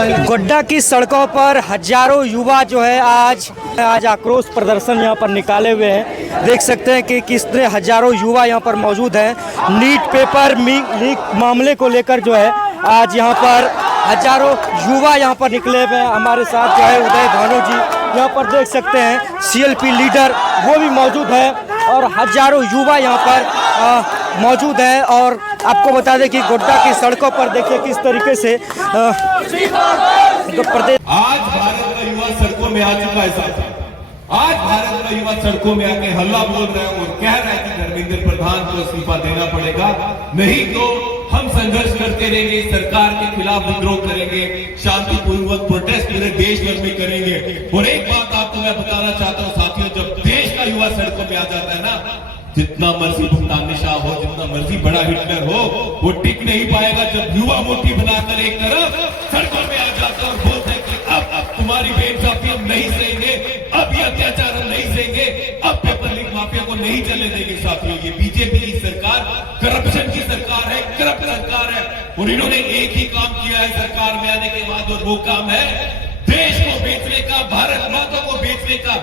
गोड्डा की सड़कों पर हजारों युवा जो है आज आक्रोश प्रदर्शन यहाँ पर निकाले हुए हैं। देख सकते हैं कि किस तरह हजारों युवा यहाँ पर मौजूद हैं। नीट पेपर लीक मामले को लेकर जो है आज यहाँ पर हजारों युवा यहाँ पर निकले हुए हैं। हमारे साथ जो है उदय भानु जी यहाँ पर देख सकते हैं, सीएलपी लीडर वो भी मौजूद है और हजारों युवा यहाँ पर मौजूद है। और आपको बता दें कि गोड्डा की सड़कों पर देखिए किस तरीके से प्रदेश आज भारत का युवा सड़कों में आ चुका है साहब। आज भारत का युवा सड़कों में आके हल्ला बोल रहा है और कह रहा है कि धर्मेंद्र प्रधान को इस्तीफा देना पड़ेगा, नहीं तो हम संघर्ष करते रहेंगे, सरकार के खिलाफ विद्रोह करेंगे, शांतिपूर्वक प्रोटेस्ट पूरे देश भर में करेंगे। और एक बात आपको मैं बताना चाहता हूँ साथियों, जब देश का युवा सड़कों में आ जाता है ना, जितना मर्जी भुगतान शाह हो, जितना मर्जी बड़ा हिटलर हो, वो टिक नहीं पाएगा। जब युवा मुट्ठी बनाकर एक तरफ सड़कों में आ जाता है और बोलते हैं कि अब तुम्हारी बेइंसाफी हम नहीं सहेंगे, अब ये अत्याचार हम नहीं सहेंगे, अब पेपर लीक माफिया को नहीं चलने देंगे। साथियों, ये बीजेपी की सरकार करप्शन की सरकार है, करप्ट सरकार है। और इन्होंने एक ही काम किया है सरकार में आने के बाद, और वो काम है देश को बेचने का, भारत माता को बेचने का।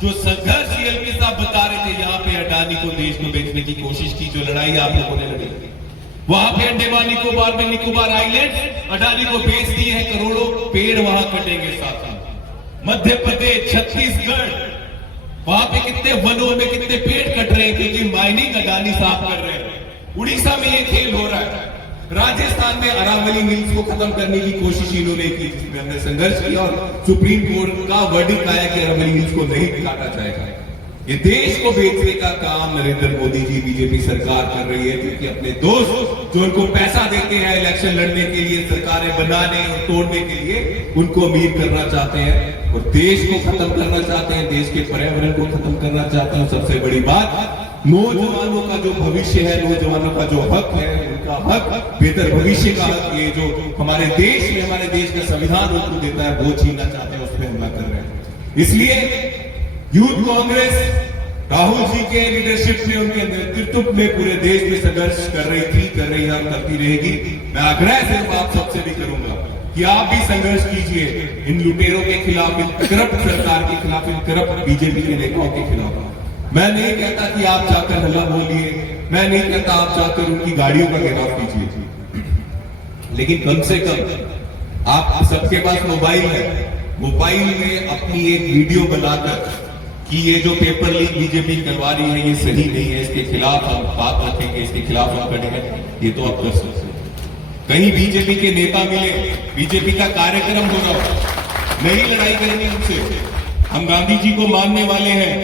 जो संघर्ष सीएलपी साहब बता रहे थे, यहाँ पे अडानी को देश को बेचने की कोशिश की, जो लड़ाई आप लोगों ने लड़ी, वहां पे अंडमान निकोबार में निकोबार आइलैंड अडानी को बेच दिए हैं, करोड़ों पेड़ वहां कटेंगे साथियों। मध्य प्रदेश, छत्तीसगढ़, वहां पे कितने वनों में कितने पेड़ कट रहे हैं क्योंकि माइनिंग अडानी साहब कर रहे हैं। उड़ीसा में ये खेल हो रहा है। राजस्थान में अरावली मिल्स को खत्म करने की कोशिश इन्होंने की, जिसमें हमने संघर्ष किया और सुप्रीम कोर्ट का वर्डिक्ट आया कि अरावली मिल्स को नहीं काटा जाएगा। ये देश को बेचने का काम नरेंद्र मोदी जी, बीजेपी सरकार कर रही है, क्योंकि अपने दोस्त जो उनको पैसा देते हैं इलेक्शन लड़ने के लिए, सरकारें बनाने और तोड़ने के लिए, उनको अमीर करना चाहते हैं और देश को खत्म करना चाहते हैं, देश के पर्यावरण को खत्म करना चाहते हैं। सबसे बड़ी बात, नौजवानों का जो भविष्य है, नौजवानों का जो हक है, उनका हक, बेहतर भविष्य का हक, ये जो हमारे देश में हमारे देश का संविधान उनको देता है, वो छीनना चाहते हैं, उस पर हमला कर रहे हैं। इसलिए यूथ कांग्रेस राहुल जी के लीडरशिप में, उनके नेतृत्व में पूरे देश में संघर्ष कर रही थी, कर रही है, करती रहेगी। मैं आग्रह सिर्फ आप सबसे भी करूंगा कि आप भी संघर्ष कीजिए इन लुटेरों के खिलाफ, इन करप्ट सरकार के खिलाफ, इन करप्ट बीजेपी के नेताओं के खिलाफ। मैं नहीं कहता कि आप जाकर हल्ला बोलिए, मैं नहीं कहता आप जाकर उनकी गाड़ियों का घेराव कीजिए, लेकिन कम से कम आप सबके पास मोबाइल है, मोबाइल में अपनी एक वीडियो बनाकर कि ये जो पेपर लीक बीजेपी करवा रही है ये सही नहीं है, इसके खिलाफ हम बात रखेंगे, इसके खिलाफ हम करेंगे, ये तो आप कर सकते हैं। कहीं बीजेपी के नेता मिले, बीजेपी का कार्यक्रम हो रहा हो, नहीं लड़ाई करेंगे उनसे। हम गांधी जी को मानने वाले हैं,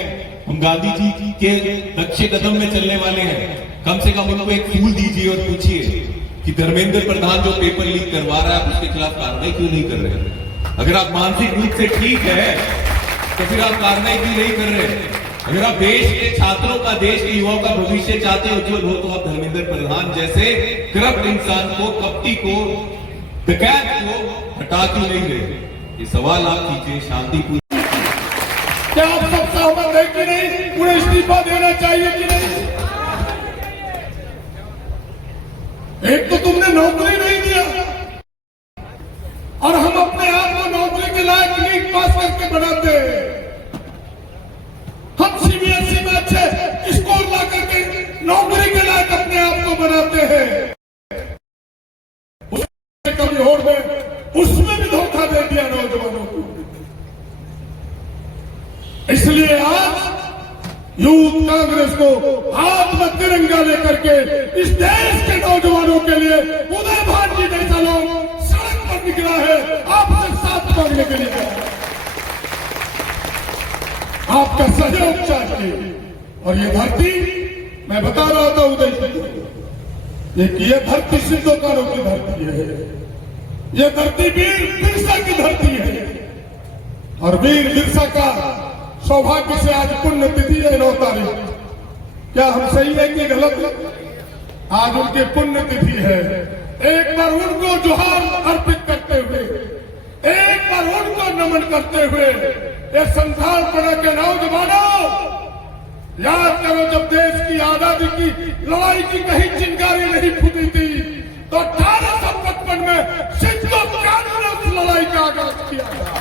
हम गांधी जी के नक्शे कदम में चलने वाले हैं। कम से कम उनको एक फूल दीजिए और पूछिए कि धर्मेंद्र प्रधान जो पेपर लीक करवा रहा है उसके खिलाफ कार्रवाई क्यों नहीं कर रहे। अगर आप मानसिक रूप से ठीक है तो फिर आप कार्रवाई क्यों नहीं कर रहे। अगर आप देश के छात्रों का, देश के युवाओं का भविष्य चाहते हैं उज्जवल हो, तो आप धर्मेंद्र प्रधान जैसे करप्ट इंसान को, कपटी को, डकैत को हटा क्यों नहीं रहे। ये सवाल आप कीजिए शांतिपूर्ण। क्या आप सब सहमत है कि नहीं, उन्हें इस्तीफा देना चाहिए कि नहीं। एक तो तुमने नौकरी नहीं दिया और हम अपने आप को नौकरी के लायक नीट पास करके बनाते हैं। हम सीबीएसई में अच्छे स्कोर ला करके नौकरी के लायक अपने आप को बनाते हैं। कभी और में उसमें भी धोखा दे दिया नौजवानों को। इसलिए आज यूथ कांग्रेस को हाथ में तिरंगा लेकर के इस देश के नौजवानों के लिए उदय भानु जी जैसा लोग सड़क पर निकला है, आपसे साथ मांगने के लिए, आपका सहयोग चाहिए। और ये धरती, मैं बता रहा था उदय जी, ये धरती सिद्धोकारों की धरती है, ये धरती वीर बिरसा की धरती है। और वीर बिरसा का सौभाग्य से आज पुण्यतिथि है 9 तारीख। क्या हम सही है कि गलत। आज उनकी पुण्यतिथि है। एक बार उनको जोहार अर्पित करते हुए, एक बार उनको नमन करते हुए, ये संसार पड़ा के नौजवानों, याद करो जब देश की आजादी की लड़ाई की कहीं चिंगारी नहीं फूटी थी तो 1855 में सिद्धो कानून उस लड़ाई किया था।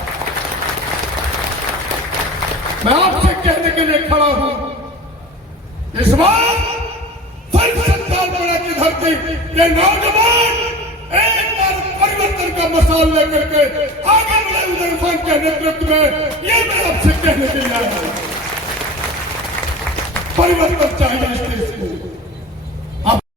मैं आपसे कहने के लिए खड़ा हूं, इस बार फिर सरदार बड़ा की धरती ये नौजवान एक बार परिवर्तन का मसाल लेकर के आगे बढ़े उदय खान के नेतृत्व में। ये मैं आपसे कहने के लिए आया हूं, परिवर्तन चाहिए इस देश को।